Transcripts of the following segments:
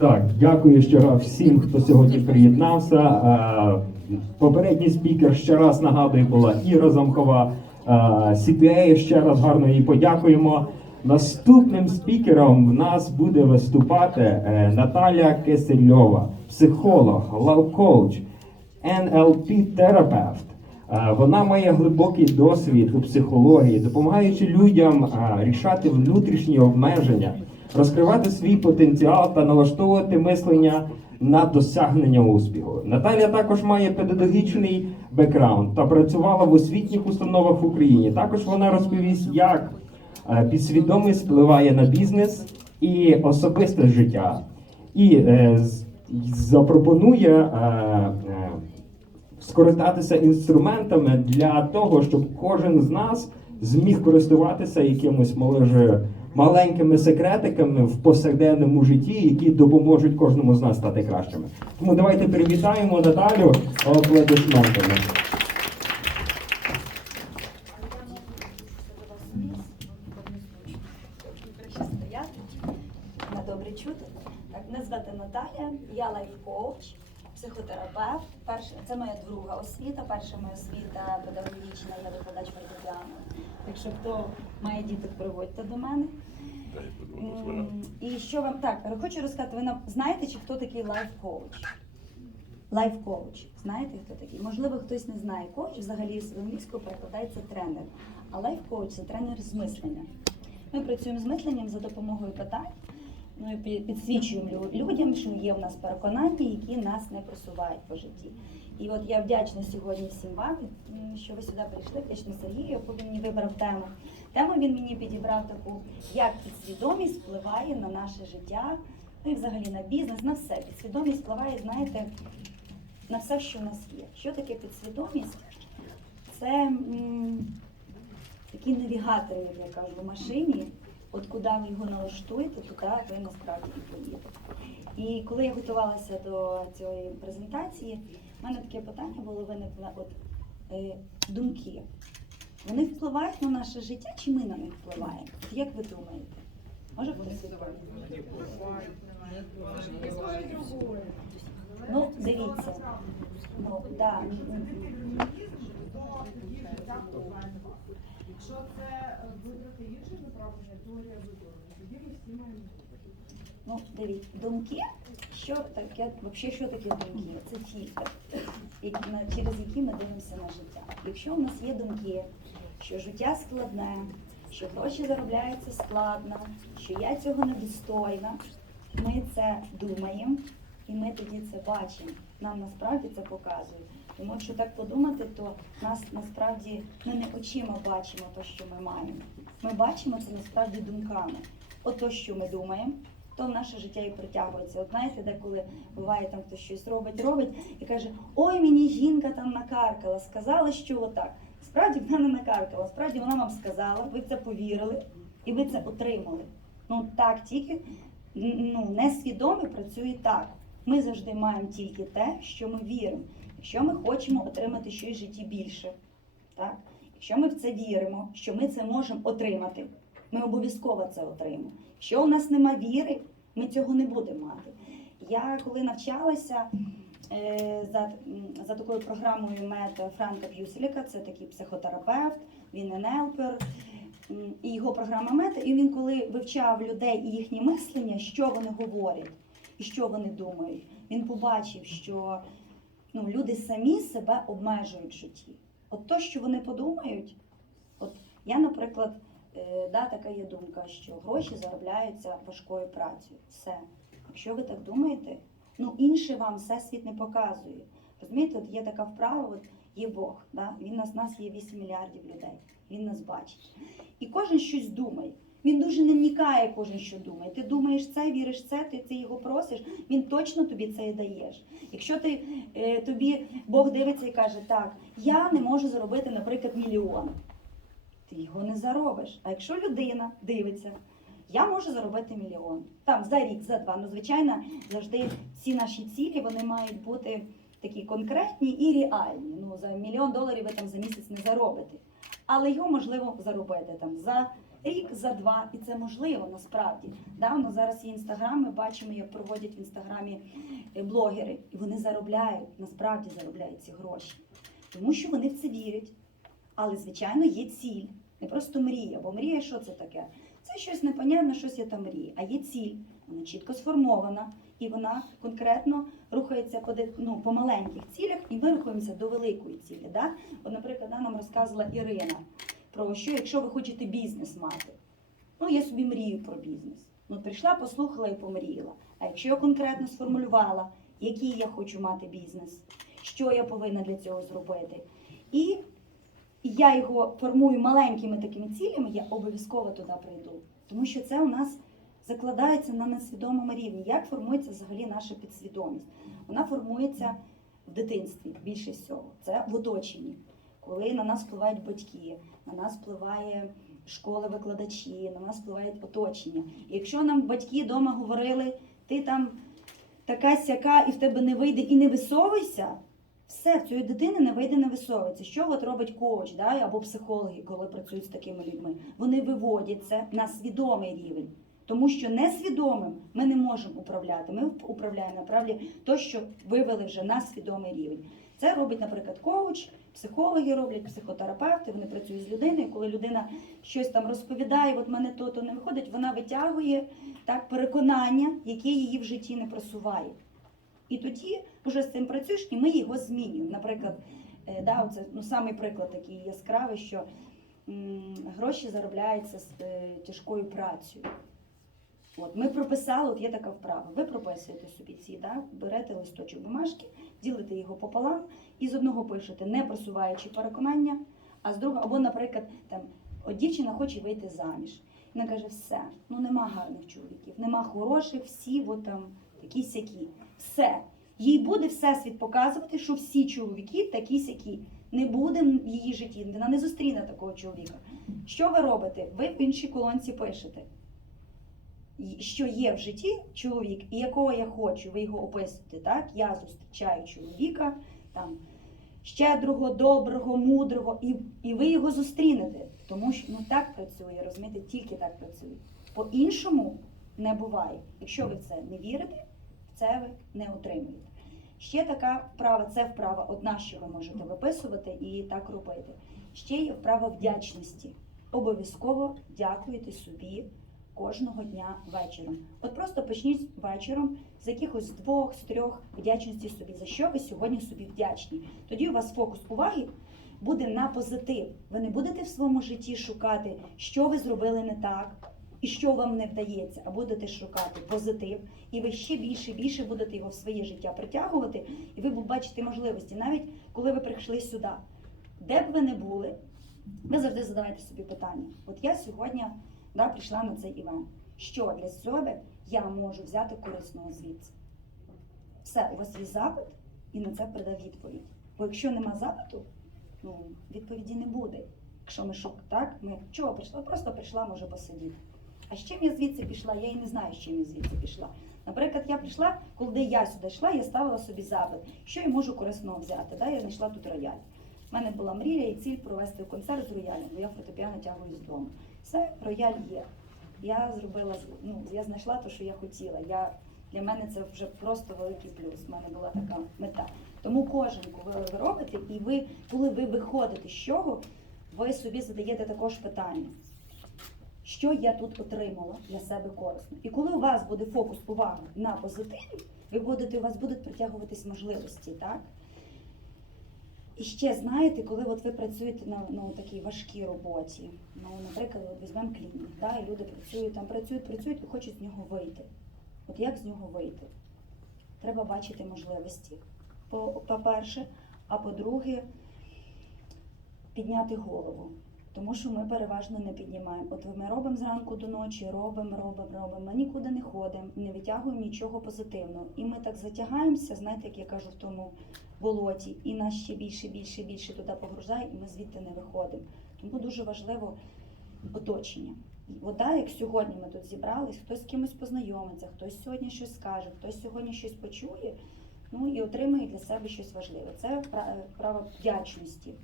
Так, дякую ще раз всім, хто сьогодні приєднався. Е, Попередній спікер ще раз нагадую була Іра Замкова. Е, CPA ще раз гарно їй подякуємо. Наступним спікером в нас буде виступати е, Наталя Кисельова, психолог, лав-коуч, NLP-терапевт. Е, Вона має глибокий досвід у психології, допомагаючи людям е, рішати внутрішні обмеження, розкривати свій потенціал та налаштовувати мислення на досягнення успіху. Наталя також має педагогічний бекграунд та працювала в освітніх установах в Україні. Також вона розповість, як е, підсвідомість впливає на бізнес і особисте життя, і е, запропонує. е, е, скористатися інструментами для того, щоб кожен з нас зміг користуватися якимось може маленькими секретиками в повсякденному житті, які допоможуть кожному з нас стати кращими. Тому давайте привітаємо Наталю аплодисментами. Добре чути. Так, мене звати Наталя, я лайф-коуч, психотерапевт. Перша, це моя друга освіта. Перша моя освіта педагогічна, я викладач фортепіано. Якщо хто має діток, приводьте до мене. І що вам так, хочу розказати, ви знаєте, чи хто такий лайф-коуч? Лайф-коуч. Знаєте, хто такий? Можливо, хтось не знає. Коуч взагалі з англійською перекладається тренер. А лайф-коуч це тренер з мислення. Ми працюємо з мисленням за допомогою питань. Ну і підсвічуємо людям, що є в нас переконання, які нас не просувають по житті. І от я вдячна сьогодні всім вам, що ви сюди прийшли, вдячна Сергію, бо він мені вибрав тему. Тему він мені підібрав таку, як підсвідомість впливає на наше життя, ну і взагалі на бізнес, на все. Підсвідомість впливає, знаєте, на все, що в нас є. Що таке підсвідомість? Це м, такі навігатори, як я кажу, в машині. От куди ви його налаштуєте, туди ви насправді і поїдете. І коли я готувалася до цієї презентації, в мене таке питання було виникло от е, думки. Вони впливають на наше життя чи ми на них впливаємо? От Як ви думаєте? Може хтось відповісти? Ну, дивіться. Ну, да. Якщо це е, вибрати інше направлення, теорія вибору, тоді ми всі маємо. Ну, дивіться, думки, що таке, взагалі, що таке думки? Це фільтр, через який ми дивимося на життя. Якщо у нас є думки, що життя складне, що гроші заробляються складно, що я цього не достойна, ми це думаємо і ми тоді це бачимо. Нам насправді це показує. Тому якщо так подумати, то нас насправді ми не очима бачимо те, що ми маємо. Ми бачимо це насправді думками. От то, що ми думаємо, то в наше життя і притягується. От знаєте, деколи буває там хтось щось робить, робить і каже: Ой, мені жінка там накаркала, сказала, що отак. Справді вона не накаркала, справді вона вам сказала, ви це повірили і ви це отримали. Ну так, тільки ну, несвідомо працює так. Ми завжди маємо тільки те, що ми віримо. Якщо ми хочемо отримати щось в житті більше, так? якщо ми в це віримо, що ми це можемо отримати, ми обов'язково це отримаємо. Якщо у нас нема віри, ми цього не будемо мати. Я коли навчалася е, за, за такою програмою МЕТ Франка Б'юселіка, це такий психотерапевт, він НЛПер, м, і його програма МЕТа, і він коли вивчав людей і їхнє мислення, що вони говорять і що вони думають, він побачив, що ну, люди самі себе обмежують в житті. От то, що вони подумають, от я, наприклад, е, да, така є думка, що гроші заробляються важкою працею. Все. Якщо ви так думаєте, ну інше вам всесвіт не показує. Розумієте, от є така вправа, от є Бог, да? він нас, нас є 8 мільярдів людей, він нас бачить. І кожен щось думає. Він дуже не вникає, кожен що думає. Ти думаєш це, віриш це, ти, ти його просиш, він точно тобі це і даєш. Якщо ти, е, тобі Бог дивиться і каже, так, я не можу заробити, наприклад, мільйон, ти його не заробиш. А якщо людина дивиться, я можу заробити мільйон. Там за рік, за два. Ну, звичайно, завжди всі наші цілі вони мають бути такі конкретні і реальні. Ну, за мільйон доларів ви там за місяць не заробите. Але його можливо заробити там за рік, за два, і це можливо насправді. Да, у зараз є інстаграм, ми бачимо, як проводять в інстаграмі е, блогери, і вони заробляють, насправді заробляють ці гроші, тому що вони в це вірять. Але, звичайно, є ціль, не просто мрія, бо мрія, що це таке? Це щось непонятне, щось я там мрію. А є ціль, вона чітко сформована, і вона конкретно рухається по, ну, по маленьких цілях, і ми рухаємося до великої цілі. Да? От, наприклад, нам розказувала Ірина про що, якщо ви хочете бізнес мати. Ну, я собі мрію про бізнес. Ну, прийшла, послухала і помріяла. А якщо я конкретно сформулювала, який я хочу мати бізнес, що я повинна для цього зробити, і я його формую маленькими такими цілями, я обов'язково туди прийду. Тому що це у нас закладається на несвідомому рівні. Як формується взагалі наша підсвідомість? Вона формується в дитинстві більше всього. Це в оточенні, коли на нас впливають батьки, на нас впливає школа, викладачі, на нас впливає оточення. І якщо нам батьки вдома говорили, ти там така сяка і в тебе не вийде, і не висовуйся, все, в цієї дитини не вийде, не висовується. Що от робить коуч да, або психологи, коли працюють з такими людьми? Вони виводять це на свідомий рівень. Тому що несвідомим ми не можемо управляти. Ми управляємо направді то, що вивели вже на свідомий рівень. Це робить, наприклад, коуч, психологи роблять, психотерапевти, вони працюють з людиною. Коли людина щось там розповідає, от мене то, то не виходить, вона витягує так переконання, яке її в житті не просуває. І тоді вже з цим працюєш, і ми його змінюємо. Наприклад, е, да, оце, ну, самий приклад такий яскравий, що м, гроші заробляються з е, тяжкою працею. От, ми прописали, от є така вправа. Ви прописуєте собі ці, да, берете листочок бумажки, ділите його пополам і з одного пишете, не просуваючи переконання, а з другого, або, наприклад, там, от дівчина хоче вийти заміж. Вона каже, все, ну нема гарних чоловіків, нема хороших, всі от там такі сякі. Все. Їй буде всесвіт показувати, що всі чоловіки такі сякі. Не буде в її житті, вона не зустріне такого чоловіка. Що ви робите? Ви в іншій колонці пишете що є в житті чоловік, і якого я хочу, ви його описуєте, так? Я зустрічаю чоловіка, там, щедрого, доброго, мудрого, і, і ви його зустрінете. Тому що ну, так працює, розумієте, тільки так працює. По-іншому не буває. Якщо ви в це не вірите, це ви не отримуєте. Ще така вправа, це вправа одна, що ви можете виписувати і так робити. Ще є вправа вдячності. Обов'язково дякуйте собі кожного дня вечором. От просто почніть вечором з якихось двох, з трьох вдячності собі, за що ви сьогодні собі вдячні. Тоді у вас фокус уваги буде на позитив. Ви не будете в своєму житті шукати, що ви зробили не так і що вам не вдається, а будете шукати позитив, і ви ще більше і більше будете його в своє життя притягувати, і ви побачите можливості, навіть коли ви прийшли сюди. Де б ви не були, ви завжди задавайте собі питання. От я сьогодні да, прийшла на цей івент. Що для себе я можу взяти корисного звідси? Все, у вас є запит, і на це прийде відповідь. Бо якщо нема запиту, ну, відповіді не буде. Якщо ми шок, так? Ми чого прийшла? Просто прийшла, може посидіти. А з чим я звідси пішла? Я і не знаю, з чим я звідси пішла. Наприклад, я прийшла, коли я сюди йшла, я ставила собі запит, що я можу корисного взяти. Да? Я знайшла тут рояль. У мене була мрія і ціль провести концерт з роялем, бо я фортепіано тягую з дому. Все, рояль є. Я зробила, ну, я знайшла те, що я хотіла. Я, для мене це вже просто великий плюс. У мене була така мета. Тому кожен, коли ви робите, і ви, коли ви виходите з чого, ви собі задаєте також питання. Що я тут отримала для себе корисно? І коли у вас буде фокус уваги на позитиві, ви будете, у вас будуть притягуватись можливості, так? І ще знаєте, коли от ви працюєте на ну, такій важкій роботі, ну, наприклад, от візьмемо клінік, да, і люди працюють, там працюють, працюють і хочуть з нього вийти. От як з нього вийти? Треба бачити можливості, по- по-перше, а по-друге, підняти голову. Тому що ми переважно не піднімаємо. От ми робимо зранку до ночі, робимо, робимо, робимо, ми нікуди не ходимо, не витягуємо нічого позитивного. І ми так затягаємося, знаєте, як я кажу в тому болоті, і нас ще більше, більше, більше туди погружає, і ми звідти не виходимо. Тому дуже важливо оточення. Вода, як сьогодні ми тут зібрались, хтось з кимось познайомиться, хтось сьогодні щось скаже, хтось сьогодні щось почує, ну і отримає для себе щось важливе. Це право вдячності.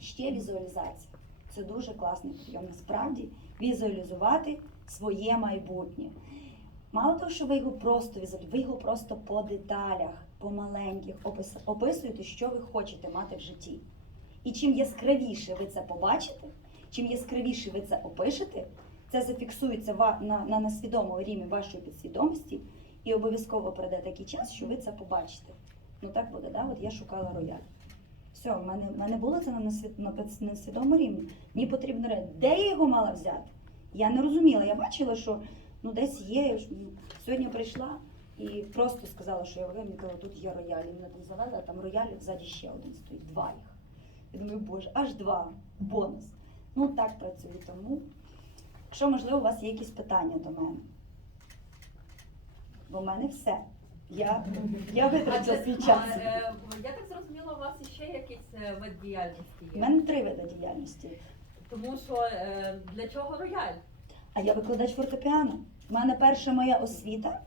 Ще візуалізація. Це дуже класний прийом. Насправді візуалізувати своє майбутнє. Мало того, що ви його просто візуалізуєте, ви його просто по деталях, по маленьких описуєте, що ви хочете мати в житті. І чим яскравіше ви це побачите, чим яскравіше ви це опишете, це зафіксується ва- на, на несвідомому рівні вашої підсвідомості, і обов'язково прийде такий час, що ви це побачите. Ну так буде, да? От я шукала рояль. Все, в мене, в мене було це на, на несвідомому рівні. Мені потрібно рояль. Де я його мала взяти? Я не розуміла. Я бачила, що ну десь є. я ж, ну, Сьогодні прийшла і просто сказала, що я рояль, тут є рояль. І мене там завели, а там рояль, ззаді ще один стоїть, два їх. Я думаю, боже, аж два. Бонус. Ну так працює. Тому, якщо можливо, у вас є якісь питання до мене. Бо в мене все. Я, я витратила свій час. а, е, Я так зрозуміла, у вас іще якийсь е, вид діяльності У є. мене три види діяльності. Тому що е, для чого рояль? А я викладач фортепіано. У мене перша моя освіта.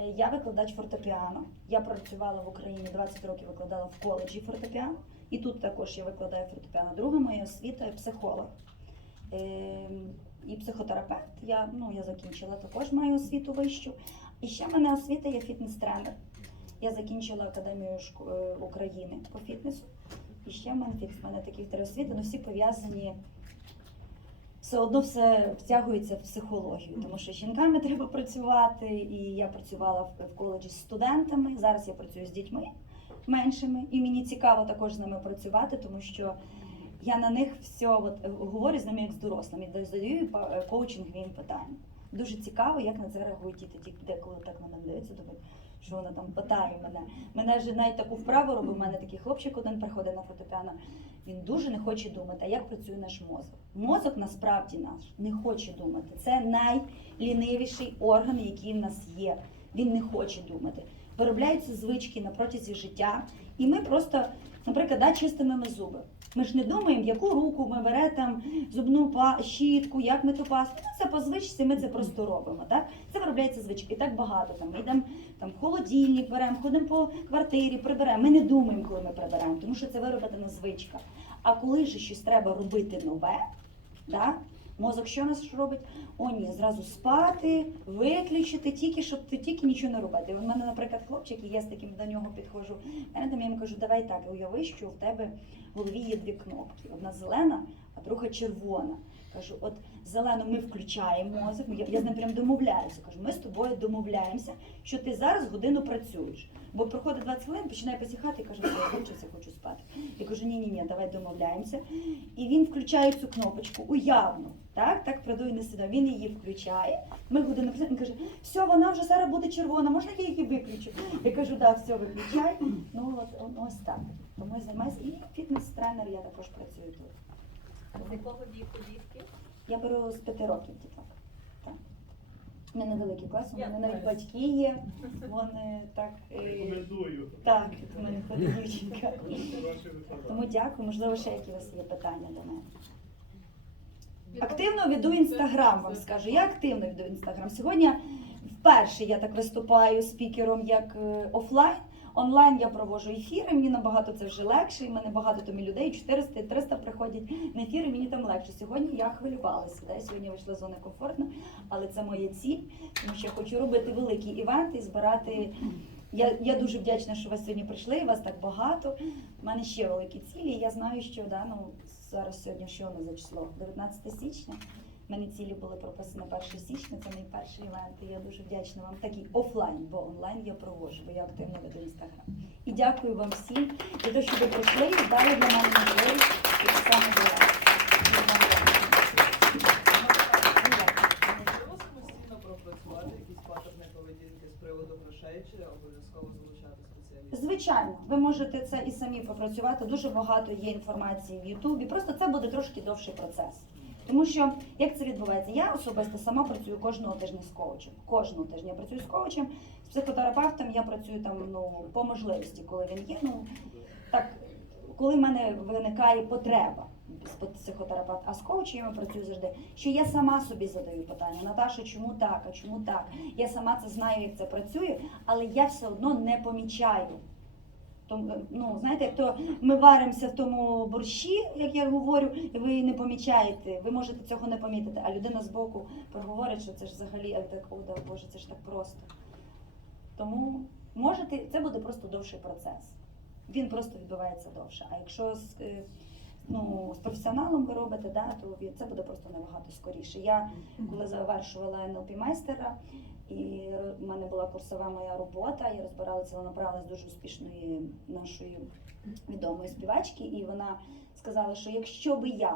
е, Я викладач фортепіано. Я працювала в Україні 20 років, викладала в коледжі фортепіано. І тут також я викладаю фортепіано. Друга моя освіта психолог. Ем, І психотерапевт. Я, ну, я закінчила також маю освіту вищу. І ще в мене освіта є фітнес-тренер. Я закінчила Академію е, України по фітнесу. І ще в мене фітнес. В мене такі три освіти, але всі пов'язані все одно все втягується в психологію, тому що жінками треба працювати, і я працювала в, коледжі з студентами. Зараз я працюю з дітьми меншими, і мені цікаво також з ними працювати, тому що я на них все от, говорю з ними як з дорослими, задаю е, коучингові їм питання. Дуже цікаво, як на це реагують діти. Ті, деколи так на мене дивиться, думають, що вона там питає мене. Мене вже навіть таку вправу робив. У мене такий хлопчик один приходить на фортепіано. Він дуже не хоче думати, а як працює наш мозок. Мозок насправді наш не хоче думати. Це найлінивіший орган, який в нас є. Він не хоче думати. Виробляються звички на протязі життя, і ми просто, наприклад, да, чистимо зуби. Ми ж не думаємо, яку руку ми беремо там зубну щітку, як ми ту пасту. Ну, це по звичці, ми це просто робимо. Так? Це виробляється звички. І так багато. Там, ми йдемо там, в холодильник, беремо, ходимо по квартирі, приберемо. Ми не думаємо, коли ми приберемо, тому що це вироблена звичка. А коли ж щось треба робити нове, да? Мозок що нас робить? О, ні, зразу спати, виключити, тільки щоб ти тільки нічого не робити. У мене, наприклад, хлопчик, і я з таким до нього підходжу. Я йому кажу, давай так, уяви, що в тебе в голові є дві кнопки: одна зелена, а друга червона. Кажу, от зелену ми включаємо мозок. Я, я з ним прям домовляюся. Кажу, ми з тобою домовляємося, що ти зараз годину працюєш. Бо проходить 20 хвилин, починає посіхати і каже, «Все, я вивчився, хочу спати. Я кажу, ні, ні, ні, давай домовляємося. І він включає цю кнопочку уявно. Так, так продує не свідомо. Він її включає. Ми годину працюємо, він каже, все, вона вже зараз буде червона, можна я її виключу? Я кажу, так, все, виключай. Ну от ось так. Тому я займаюся. І фітнес-тренер я також працюю тут. З якого віку дітки? Я беру з п'яти років діток. Так. У мене великий клас, у мене навіть батьки є. Вони так. Рекомендую. Так, у мене ходить дівчинка. Тому дякую. Можливо, ще які у вас є питання до мене. Активно веду інстаграм, вам скажу. Я активно веду інстаграм. Сьогодні вперше я так виступаю спікером як е, офлайн. Онлайн я проводжу ефіри, мені набагато це вже легше, і мене багато там людей, 400 і 300 приходять на ефіри, мені там легше. Сьогодні я хвилювалася, да? сьогодні вийшла з зони комфортно, але це моя ціль, тому що я хочу робити великі івенти і збирати. Я, я дуже вдячна, що ви сьогодні прийшли, вас так багато. У мене ще великі цілі. Я знаю, що да, ну, зараз сьогодні що у нас за число? 19 січня. У мене цілі були прописані 1 січня, це мій перший івент. І я дуже вдячна вам. Такий офлайн, бо онлайн я проводжу, бо я активно веду інстаграм. І дякую вам всім за те, що ви прийшли і дали для мене можливість само для вас. Звичайно, ви можете це і самі попрацювати. Дуже багато є інформації в Ютубі. Просто це буде трошки довший процес. Тому що як це відбувається? Я особисто сама працюю кожного тижня з коучем. Кожного тижня я працюю з коучем, з психотерапевтом я працюю там ну по можливості, коли він є. Ну так, коли в мене виникає потреба психотерапевт, а з коучем я працюю завжди. Що я сама собі задаю питання, Наташа, чому так? А чому так? Я сама це знаю, як це працює, але я все одно не помічаю ну, знаєте, як то ми варимося в тому борщі, як я говорю, і ви не помічаєте, ви можете цього не помітити, а людина збоку проговорить, що це ж взагалі, так, о, да, Боже, це ж так просто. Тому можете, це буде просто довший процес. Він просто відбувається довше. А якщо з, е, ну, з професіоналом ви робите, да, то це буде просто набагато скоріше. Я коли завершувала НЛП майстера, і ро- в мене була курсова моя робота, я розбирала ціленаправленість дуже успішної нашої відомої співачки, і вона сказала, що якщо би я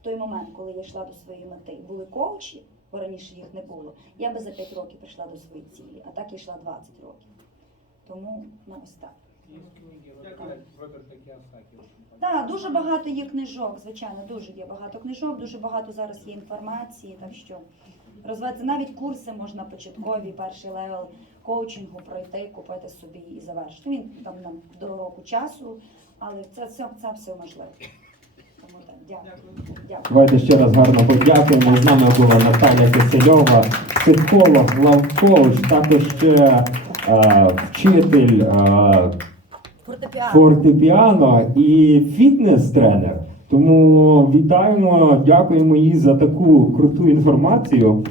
в той момент, коли я йшла до своєї мети, були коучі, бо раніше їх не було, я би за 5 років прийшла до своєї цілі, а так я йшла 20 років. Тому ну, ось так. Так, дуже багато є книжок, звичайно, дуже є багато книжок, дуже багато зараз є інформації, так що розвиватися навіть курси можна початкові, перший левел коучингу пройти, купити собі і завершити. Він там нам до року часу, але це, це, це все можливо. Тому так, дякую. Дякую. дякую. Давайте ще раз гарно подякуємо. З нами була Наталя Кисельова, психолог, лавкоуч, також ще е, вчитель е, Фортепіано. фортепіано і фітнес-тренер. Тому вітаємо, дякуємо їй за таку круту інформацію.